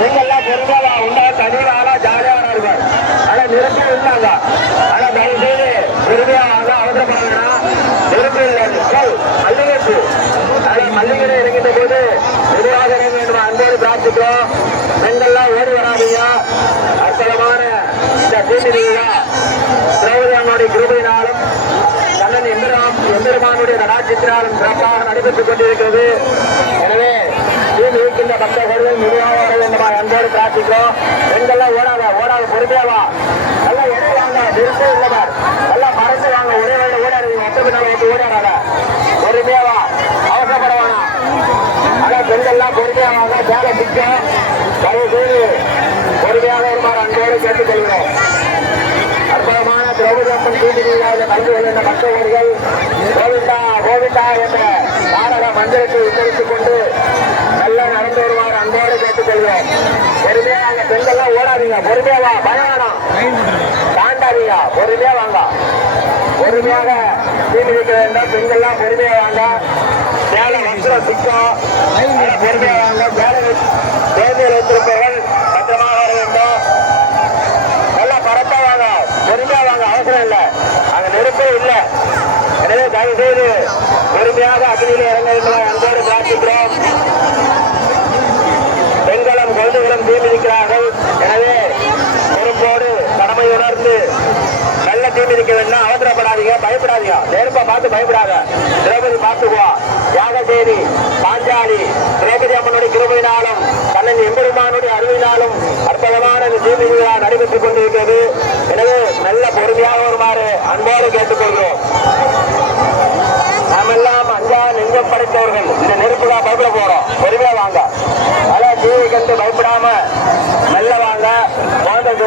நீங்கெல்லாம் பொறுமையா உண்டா தனியாக ஆளா ஜாலியாக இருப்பார். ஆனா நிறுத்தி இருந்தாங்க. ஆனா தயவு செய்து பொறுமையா அவசரப்பட வேணாம். நிறுத்தி இல்லை மல்லிகைப்பூ. ஆனா மல்லிகை இறங்கிட்ட போது மெதுவாக இறங்க வேண்டும் அன்போடு பிரார்த்திக்கிறோம். பெண்கள்லாம் ஓடி வராதீங்க. அற்புதமான இந்த தீமிதியா திரௌபதியானுடைய கிருபையினாலும் கண்ணன் எம்பெருமானுடைய நடாட்சியினாலும் சிறப்பாக நடைபெற்றுக் கொண்டிருக்கிறது. எனவே தீம் இருக்கின்ற பக்தர்கள் மெதுவாக வர வேண்டுமா அன்போடு பிரார்த்திக்கிறோம். பெண்கள்லாம் ஓடாத பொறுமையாவா நல்லா எடுவாங்க. நிறுத்தே இல்லவர் நல்லா மறைந்து வாங்க. ஒரே வழியில ஓடாதீங்க. ஒத்த பின்னால் வந்து ஓடாத பொறுமையாவா அவசரப்பட வேணாம். ஆனா பெண்கள்லாம் பொறுமையாவாங்க. சேலை பிடிக்கும் தயவுசெய்து பொறுமையாக வருமாறு அன்போடு கேட்டுக்கொள்கிறோம். அற்புதமான திரௌபதி அம்மன் தீமிதியில் கலந்து கொள்கின்ற பக்தர்கள் கோவிந்தா கோவிந்தா என்ற நாடக மந்திரத்தை உச்சரித்துக் கொண்டு நல்ல நடந்து வருமாறு அன்போடு கேட்டுக்கொள்கிறோம். பொறுமையா அங்க பெண்கள்லாம் ஓடாதீங்க. பொறுமையாவா பயணம் தாண்டாதீங்க. பொறுமையா வாங்க. பொறுமையாக தீமிதிக்க வேண்டும். பெண்கள்லாம் பொறுமையா வாங்க. சேலை வஸ்திரம் சிக்கம் பொறுமையா வாங்க. தேர்தல் வைத்திருப்பவர்கள் பத்திரமாக வர வேண்டும். நல்லா பரப்பா வாங்க. பொறுமையா வாங்க. அவசரம் இல்லை. அங்க நெருப்பே இல்லை. எனவே தயவு செய்து பொறுமையாக அக்னியில் இறங்க வேண்டும் அன்போடு பிரார்த்திக்கிறோம். பெண்களும் குழந்தைகளும் தீமிதிக்கிறார்கள். எனவே பொறுப்போடு கடமை உணர்ந்து நல்ல தீமிதிக்க வேண்டும். அவசரப்படாதீங்க. பயப்படாதீங்க. நெருப்பை பார்த்து பயப்படாத. திரௌபதி பார்த்துக்குவா. யாகசேரி பாஞ்சாலி திரௌபதி அம்மனுடைய கிருபையினாலும் கண்ணன் எம்பெருமானுடைய அருளினாலும் அற்புதமான தீமிதிகளாக நடைபெற்றுக் கொண்டிருக்கிறது. எனவே நல்ல பொறுமையாக வருமாறு அன்போடு கேட்டுக்கொள்கிறோம். நாமெல்லாம் அஞ்சா நெஞ்சம் படைத்தவர்கள். இந்த நெருப்புதான் பயப்பட போறோம். பொறுமையா வாங்க. அதான் தீவை கண்டு பயப்படாம நல்ல வாங்க. குழந்தைகள்